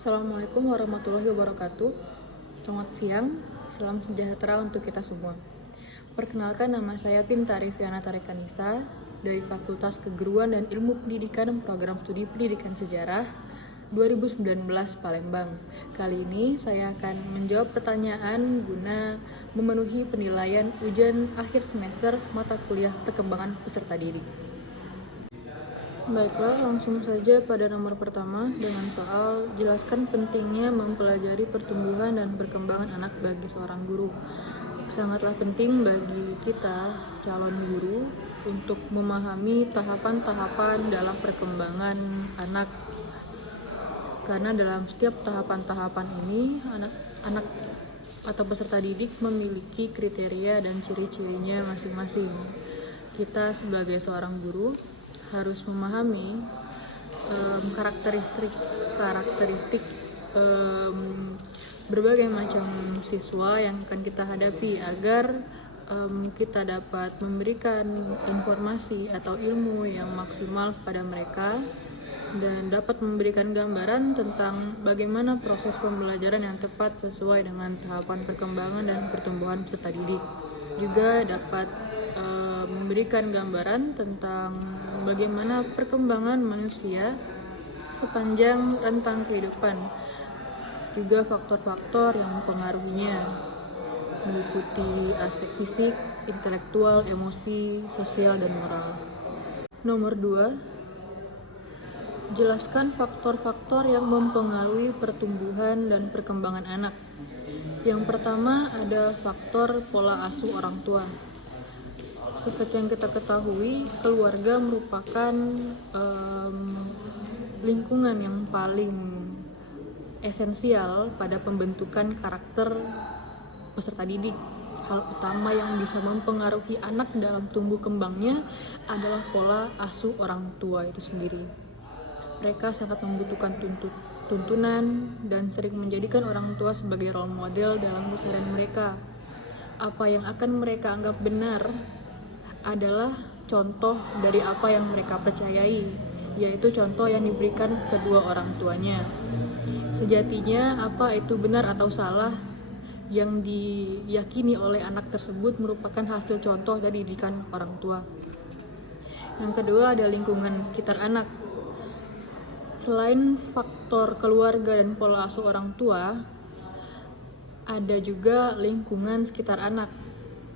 Assalamualaikum warahmatullahi wabarakatuh. Selamat siang, salam sejahtera untuk kita semua. Perkenalkan, nama saya Pinta Riviana Tarekanisa dari Fakultas Keguruan dan Ilmu Pendidikan Program Studi Pendidikan Sejarah 2019 Palembang. Kali ini saya akan menjawab pertanyaan guna memenuhi penilaian ujian akhir semester mata kuliah perkembangan peserta didik. Baiklah, langsung saja pada nomor pertama dengan soal jelaskan pentingnya mempelajari pertumbuhan dan perkembangan anak bagi seorang guru. Sangatlah penting bagi kita calon guru untuk memahami tahapan-tahapan dalam perkembangan anak. Karena dalam setiap tahapan-tahapan ini anak atau peserta didik memiliki kriteria dan ciri-cirinya masing-masing. Kita sebagai seorang guru harus memahami karakteristik berbagai macam siswa yang akan kita hadapi agar kita dapat memberikan informasi atau ilmu yang maksimal kepada mereka dan dapat memberikan gambaran tentang bagaimana proses pembelajaran yang tepat sesuai dengan tahapan perkembangan dan pertumbuhan peserta didik. Juga dapat memberikan gambaran tentang bagaimana perkembangan manusia sepanjang rentang kehidupan, juga faktor-faktor yang mempengaruhinya, meliputi aspek fisik, intelektual, emosi, sosial, dan moral. Nomor 2, jelaskan faktor-faktor yang mempengaruhi pertumbuhan dan perkembangan anak. Yang pertama ada faktor pola asuh orang tua. Seperti yang kita ketahui, keluarga merupakan lingkungan yang paling esensial pada pembentukan karakter peserta didik. Hal utama yang bisa mempengaruhi anak dalam tumbuh kembangnya adalah pola asuh orang tua itu sendiri. Mereka sangat membutuhkan tuntunan dan sering menjadikan orang tua sebagai role model dalam keseharian mereka. Apa yang akan mereka anggap benar adalah contoh dari apa yang mereka percayai, yaitu contoh yang diberikan kedua orang tuanya. Sejatinya apa itu benar atau salah yang diyakini oleh anak tersebut merupakan hasil contoh dari didikan orang tua. Yang kedua ada lingkungan sekitar anak. Selain faktor keluarga dan pola asuh orang tua, ada juga lingkungan sekitar anak,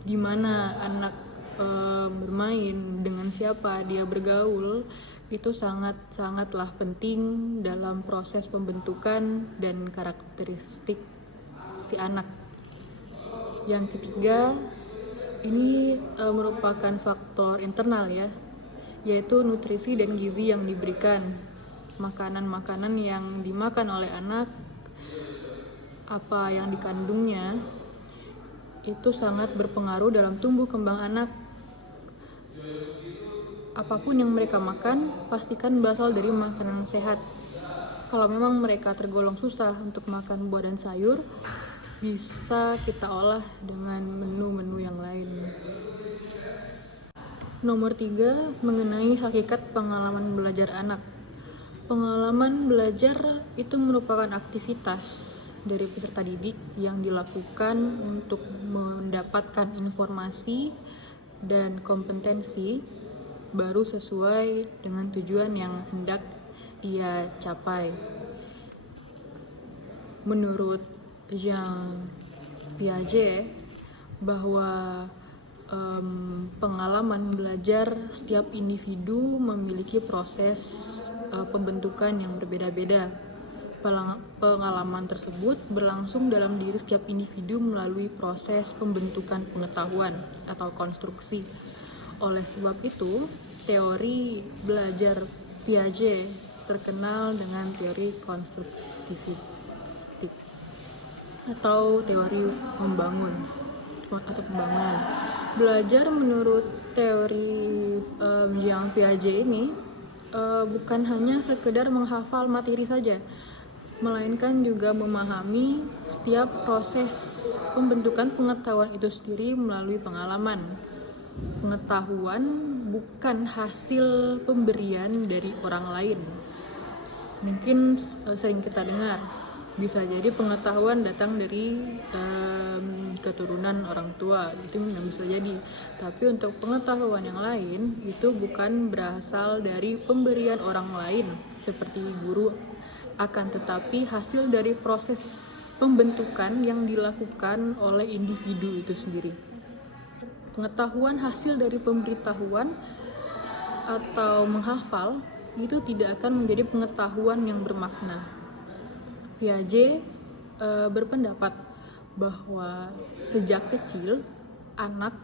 di mana anak bermain, dengan siapa dia bergaul, itu sangatlah penting dalam proses pembentukan dan karakteristik si anak. Yang ketiga, ini merupakan faktor internal ya, yaitu nutrisi dan gizi yang diberikan. Makanan-makanan yang dimakan oleh anak, apa yang dikandungnya, itu sangat berpengaruh dalam tumbuh kembang anak. Apapun yang mereka makan, pastikan berasal dari makanan sehat. Kalau memang mereka tergolong susah untuk makan buah dan sayur, bisa kita olah dengan menu-menu yang lain. Nomor 3, mengenai hakikat pengalaman belajar anak. Pengalaman belajar itu merupakan aktivitas dari peserta didik yang dilakukan untuk mendapatkan informasi dan kompetensi baru sesuai dengan tujuan yang hendak ia capai. Menurut Jean Piaget, bahwa pengalaman belajar setiap individu memiliki proses pembentukan yang berbeda-beda. Pengalaman tersebut berlangsung dalam diri setiap individu melalui proses pembentukan pengetahuan atau konstruksi. Oleh sebab itu, teori belajar Piaget terkenal dengan teori konstruktivistik atau teori membangun atau pembangunan. Belajar menurut teori Jean Piaget ini bukan hanya sekedar menghafal materi saja, melainkan juga memahami setiap proses pembentukan pengetahuan itu sendiri melalui pengalaman. Pengetahuan bukan hasil pemberian dari orang lain, mungkin sering kita dengar, bisa jadi pengetahuan datang dari keturunan orang tua, itu yang bisa jadi. Tapi untuk pengetahuan yang lain itu bukan berasal dari pemberian orang lain seperti guru, akan tetapi hasil dari proses pembentukan yang dilakukan oleh individu itu sendiri. Pengetahuan hasil dari pemberitahuan atau menghafal itu tidak akan menjadi pengetahuan yang bermakna. Piaget berpendapat bahwa sejak kecil anak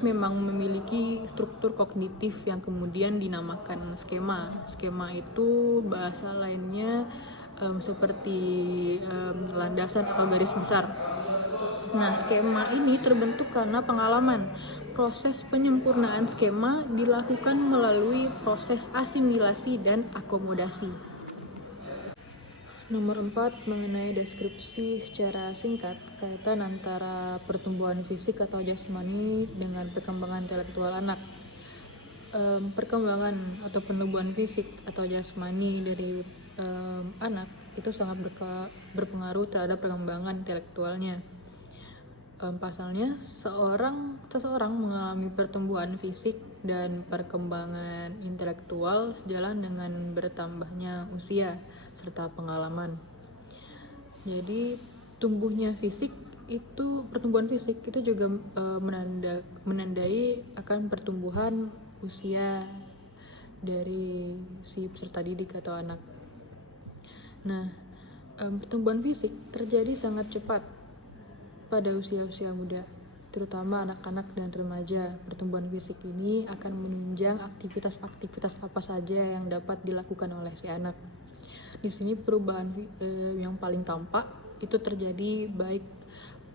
memang memiliki struktur kognitif yang kemudian dinamakan skema. Skema itu bahasa lainnya seperti landasan atau garis besar. Nah, skema ini terbentuk karena pengalaman. Proses penyempurnaan skema dilakukan melalui proses asimilasi dan akomodasi. Nomor 4, mengenai deskripsi secara singkat kaitan antara pertumbuhan fisik atau jasmani dengan perkembangan intelektual anak. Perkembangan atau penumbuhan fisik atau jasmani dari anak itu sangat berpengaruh terhadap perkembangan intelektualnya. Pasalnya, seseorang mengalami pertumbuhan fisik dan perkembangan intelektual sejalan dengan bertambahnya usia serta pengalaman. Jadi, pertumbuhan fisik itu juga menandai akan pertumbuhan usia dari si peserta didik atau anak. Nah, pertumbuhan fisik terjadi sangat cepat pada usia-usia muda, terutama anak-anak dan remaja. Pertumbuhan fisik ini akan menunjang aktivitas-aktivitas apa saja yang dapat dilakukan oleh si anak. Di sini perubahan yang paling tampak itu terjadi baik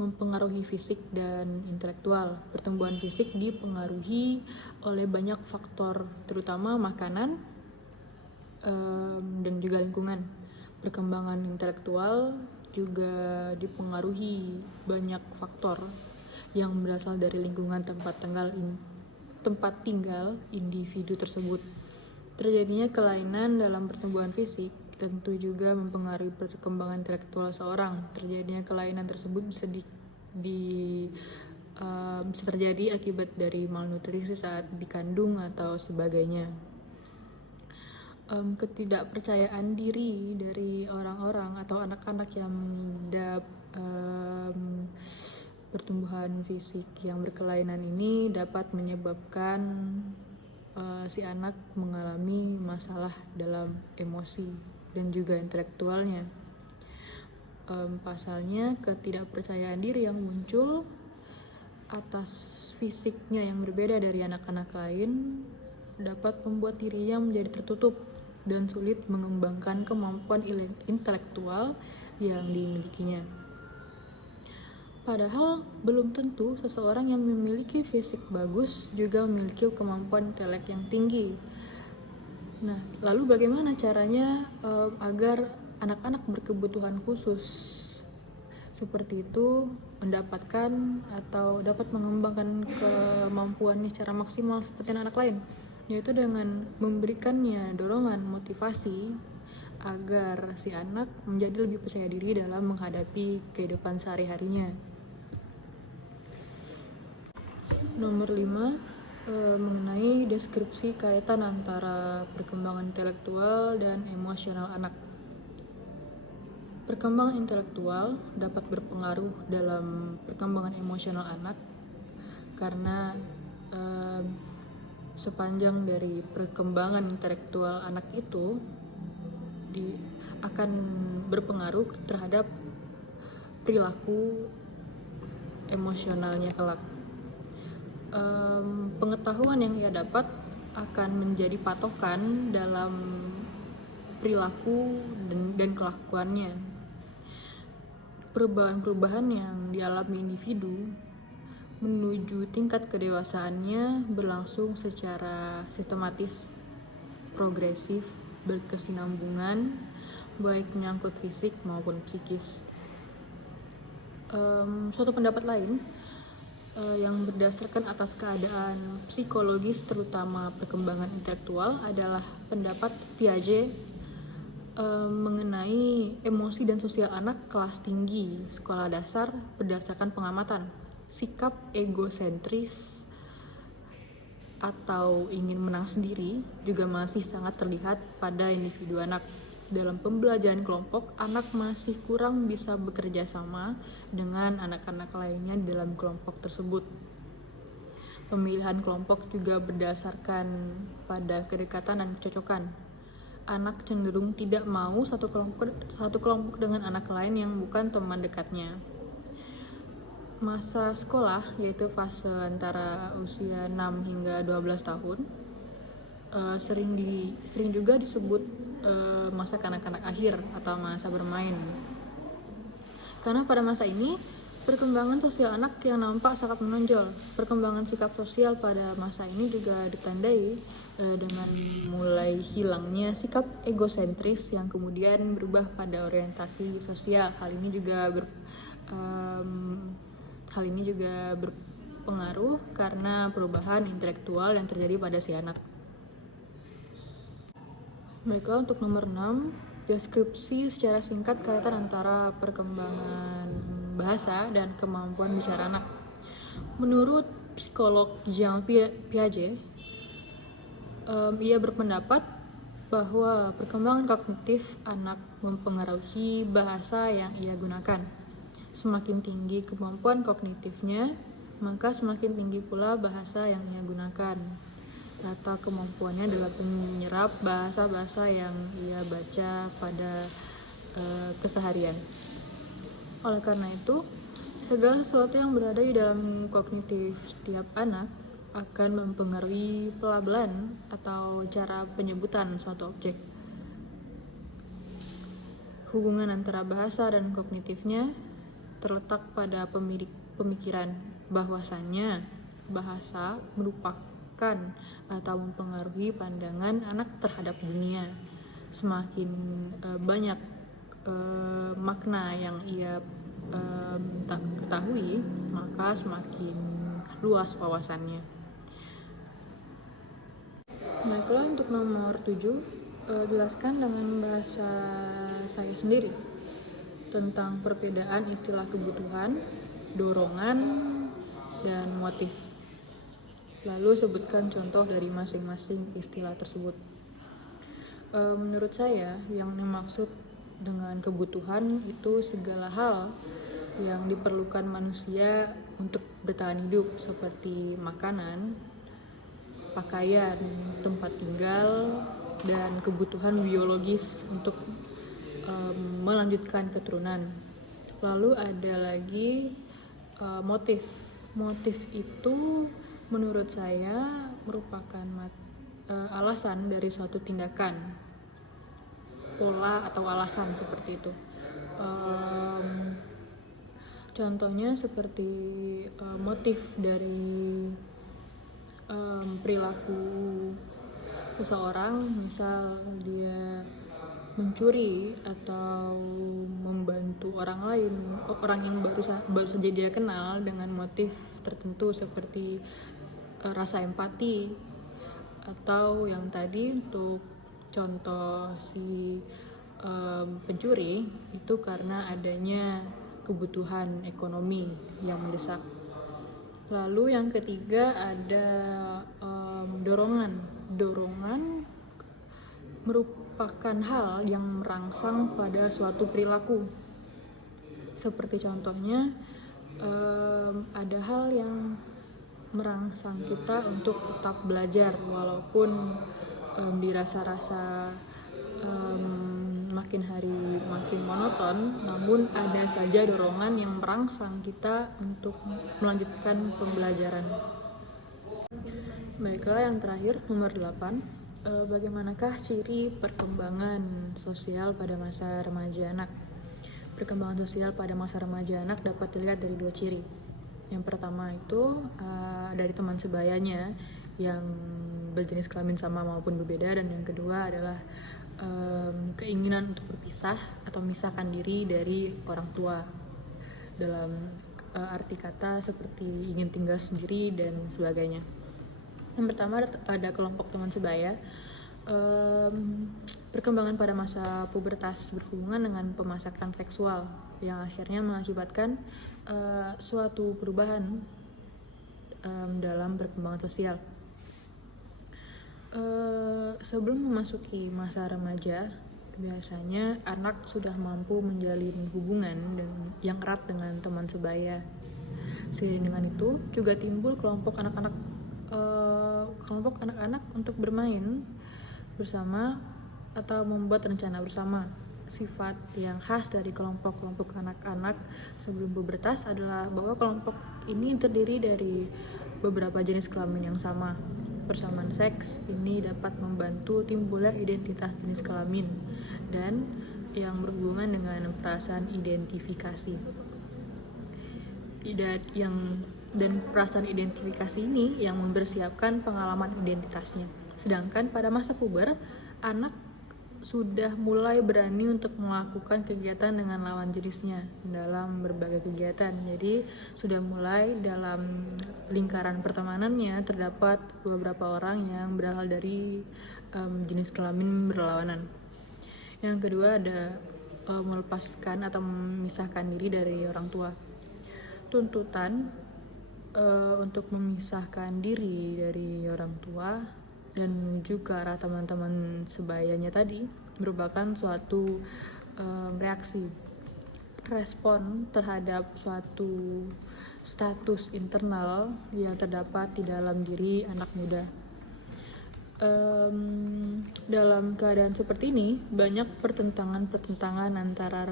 mempengaruhi fisik dan intelektual. Pertumbuhan fisik dipengaruhi oleh banyak faktor, terutama makanan dan juga lingkungan. Perkembangan intelektual juga dipengaruhi banyak faktor yang berasal dari lingkungan tempat tinggal individu tersebut. Terjadinya kelainan dalam pertumbuhan fisik tentu juga mempengaruhi perkembangan intelektual seorang. Terjadinya kelainan tersebut bisa terjadi akibat dari malnutrisi saat dikandung atau sebagainya. Ketidakpercayaan diri dari orang-orang atau anak-anak yang mengidap pertumbuhan fisik yang berkelainan ini dapat menyebabkan si anak mengalami masalah dalam emosi dan juga intelektualnya. Pasalnya, ketidakpercayaan diri yang muncul atas fisiknya yang berbeda dari anak-anak lain dapat membuat dirinya menjadi tertutup dan sulit mengembangkan kemampuan intelektual yang dimilikinya. Padahal belum tentu seseorang yang memiliki fisik bagus juga memiliki kemampuan intelek yang tinggi. Nah, lalu bagaimana caranya agar anak-anak berkebutuhan khusus seperti itu mendapatkan atau dapat mengembangkan kemampuannya secara maksimal seperti anak lain? Yaitu dengan memberikannya dorongan motivasi agar si anak menjadi lebih percaya diri dalam menghadapi kehidupan sehari-harinya. Nomor 5, mengenai deskripsi kaitan antara perkembangan intelektual dan emosional anak. Perkembangan intelektual dapat berpengaruh dalam perkembangan emosional anak karena sepanjang dari perkembangan intelektual anak itu akan berpengaruh terhadap perilaku emosionalnya kelak. Pengetahuan yang ia dapat akan menjadi patokan dalam perilaku dan kelakuannya. Perubahan-perubahan yang dialami individu menuju tingkat kedewasaannya berlangsung secara sistematis, progresif, berkesinambungan, baik menyangkut fisik maupun psikis. Suatu pendapat lain yang berdasarkan atas keadaan psikologis terutama perkembangan intelektual adalah pendapat Piaget mengenai emosi dan sosial anak kelas tinggi sekolah dasar berdasarkan pengamatan. Sikap egosentris atau ingin menang sendiri juga masih sangat terlihat pada individu anak. Dalam pembelajaran kelompok, anak masih kurang bisa bekerja sama dengan anak-anak lainnya dalam kelompok tersebut. Pemilihan kelompok juga berdasarkan pada kedekatan dan kecocokan. Anak cenderung tidak mau satu kelompok dengan anak lain yang bukan teman dekatnya. Masa sekolah, yaitu fase antara usia 6 hingga 12 tahun, sering juga disebut masa kanak-kanak akhir atau masa bermain. Karena pada masa ini, perkembangan sosial anak yang nampak sangat menonjol. Perkembangan sikap sosial pada masa ini juga ditandai dengan mulai hilangnya sikap egosentris yang kemudian berubah pada orientasi sosial. Hal ini juga berpengaruh karena perubahan intelektual yang terjadi pada si anak. Baiklah, untuk nomor 6, deskripsi secara singkat kaitan antara perkembangan bahasa dan kemampuan bicara anak. Menurut psikolog Jean Piaget, ia berpendapat bahwa perkembangan kognitif anak mempengaruhi bahasa yang ia gunakan. Semakin tinggi kemampuan kognitifnya, maka semakin tinggi pula bahasa yang ia gunakan atau kemampuannya dalam menyerap bahasa-bahasa yang ia baca pada keseharian. Oleh karena itu, segala sesuatu yang berada di dalam kognitif setiap anak akan mempengaruhi pelabelan atau cara penyebutan suatu objek. Hubungan antara bahasa dan kognitifnya terletak pada pemikiran bahwasannya bahasa merupakan atau mempengaruhi pandangan anak terhadap dunia. Semakin banyak makna yang ia ketahui, maka semakin luas wawasannya. Baiklah, untuk nomor 7, jelaskan dengan bahasa saya sendiri tentang perbedaan istilah kebutuhan, dorongan, dan motif. Lalu sebutkan contoh dari masing-masing istilah tersebut. Menurut saya, yang dimaksud dengan kebutuhan itu segala hal yang diperlukan manusia untuk bertahan hidup, seperti makanan, pakaian, tempat tinggal, dan kebutuhan biologis untuk melanjutkan keturunan. Lalu ada lagi motif. Motif itu menurut saya merupakan alasan dari suatu tindakan, pola atau alasan seperti itu. Contohnya seperti motif dari perilaku seseorang, misal dia mencuri atau membantu orang lain, orang yang baru saja dia kenal dengan motif tertentu seperti rasa empati, atau yang tadi untuk contoh si pencuri itu karena adanya kebutuhan ekonomi yang mendesak. Lalu yang ketiga ada dorongan. Dorongan merupakan hal yang merangsang pada suatu perilaku. Seperti contohnya ada hal yang merangsang kita untuk tetap belajar walaupun dirasa-rasa makin hari makin monoton, namun ada saja dorongan yang merangsang kita untuk melanjutkan pembelajaran. Baiklah, yang terakhir nomor 8, bagaimanakah ciri perkembangan sosial pada masa remaja anak? Perkembangan sosial pada masa remaja anak dapat dilihat dari 2 ciri. Yang pertama itu dari teman sebayanya yang berjenis kelamin sama maupun berbeda, dan yang kedua adalah keinginan untuk berpisah atau memisahkan diri dari orang tua. Dalam arti kata seperti ingin tinggal sendiri dan sebagainya. Yang pertama ada kelompok teman sebaya. Perkembangan pada masa pubertas berhubungan dengan pemasakan seksual yang akhirnya mengakibatkan suatu perubahan dalam perkembangan sosial. Sebelum memasuki masa remaja, biasanya anak sudah mampu menjalin hubungan yang erat dengan teman sebaya. Seiring dengan itu juga timbul kelompok anak-anak untuk bermain bersama atau membuat rencana bersama. Sifat yang khas dari kelompok-kelompok anak-anak sebelum pubertas adalah bahwa kelompok ini terdiri dari beberapa jenis kelamin yang sama. Persamaan seks ini dapat membantu timbulnya identitas jenis kelamin dan yang berhubungan dengan perasaan identifikasi. Dan perasaan identifikasi ini yang mempersiapkan pengalaman identitasnya. Sedangkan pada masa puber, anak sudah mulai berani untuk melakukan kegiatan dengan lawan jenisnya dalam berbagai kegiatan. Jadi sudah mulai dalam lingkaran pertemanannya terdapat beberapa orang yang berasal dari jenis kelamin berlawanan. Yang kedua ada melepaskan atau memisahkan diri dari orang tua. Tuntutan untuk memisahkan diri dari orang tua dan menuju ke arah teman-teman sebayanya tadi merupakan suatu respon terhadap suatu status internal yang terdapat di dalam diri anak muda. Dalam keadaan seperti ini banyak pertentangan antara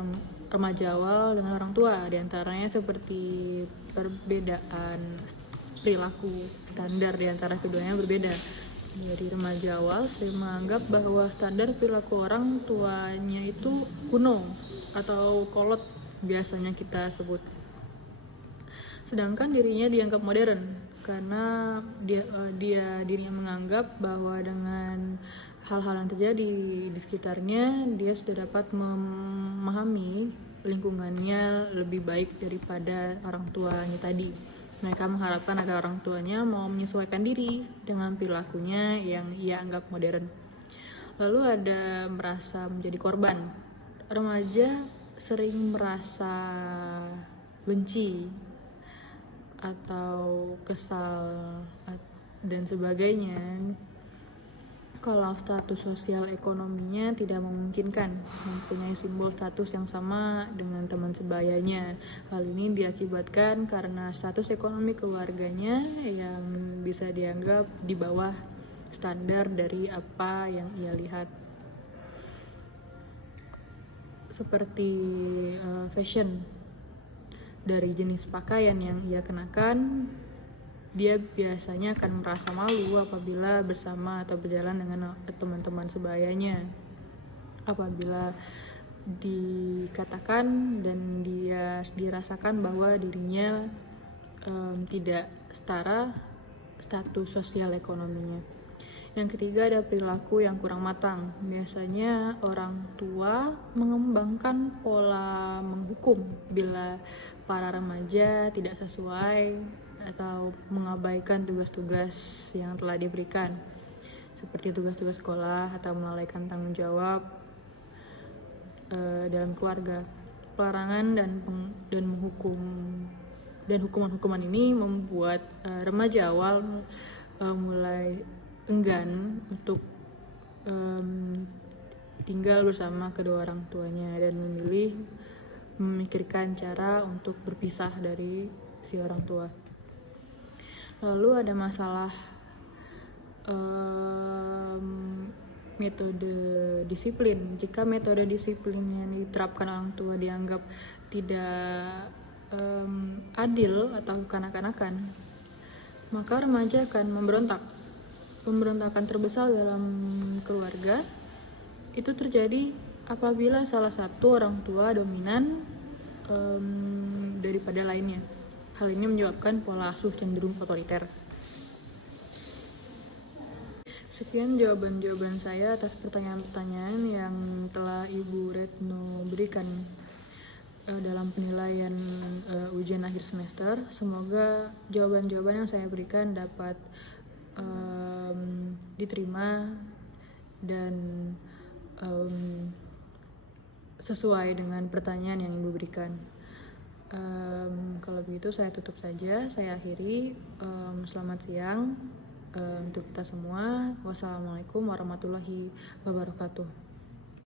remaja awal dengan orang tua, diantaranya seperti perbedaan perilaku standar di antara keduanya berbeda. Dari remaja awal sering menganggap bahwa standar perilaku orang tuanya itu kuno atau kolot biasanya kita sebut. Sedangkan dirinya dianggap modern karena dirinya menganggap bahwa dengan hal-hal yang terjadi di sekitarnya dia sudah dapat memahami lingkungannya lebih baik daripada orang tuanya tadi. Mereka mengharapkan agar orang tuanya mau menyesuaikan diri dengan perilakunya yang ia anggap modern. Lalu ada merasa menjadi korban. Remaja sering merasa benci atau kesal dan sebagainya kalau status sosial ekonominya tidak memungkinkan mempunyai simbol status yang sama dengan teman sebayanya. Hal ini diakibatkan karena status ekonomi keluarganya yang bisa dianggap di bawah standar dari apa yang ia lihat. Seperti fashion, dari jenis pakaian yang ia kenakan, dia biasanya akan merasa malu apabila bersama atau berjalan dengan teman-teman sebayanya. Apabila dikatakan dan dia dirasakan bahwa dirinya tidak setara status sosial ekonominya. Yang ketiga ada perilaku yang kurang matang. Biasanya orang tua mengembangkan pola menghukum bila para remaja tidak sesuai atau mengabaikan tugas-tugas yang telah diberikan, seperti tugas-tugas sekolah atau melalaikan tanggung jawab dalam keluarga. Pelarangan dan hukuman-hukuman ini membuat remaja awal mulai enggan untuk tinggal bersama kedua orang tuanya dan memikirkan cara untuk berpisah dari si orang tua. Lalu ada masalah metode disiplin. Jika metode disiplin yang diterapkan orang tua dianggap tidak adil atau kanak-kanakan, maka remaja akan memberontak. Pemberontakan terbesar dalam keluarga itu terjadi apabila salah satu orang tua dominan daripada lainnya. Hal ini menyebabkan pola asuh cenderung otoriter. Sekian jawaban-jawaban saya atas pertanyaan-pertanyaan yang telah Ibu Retno berikan. dalam penilaian ujian akhir semester. Semoga jawaban-jawaban yang saya berikan dapat diterima dan sesuai dengan pertanyaan yang Ibu berikan. Kalau begitu saya tutup saja, saya akhiri. Selamat siang untuk kita semua. Wassalamualaikum warahmatullahi wabarakatuh.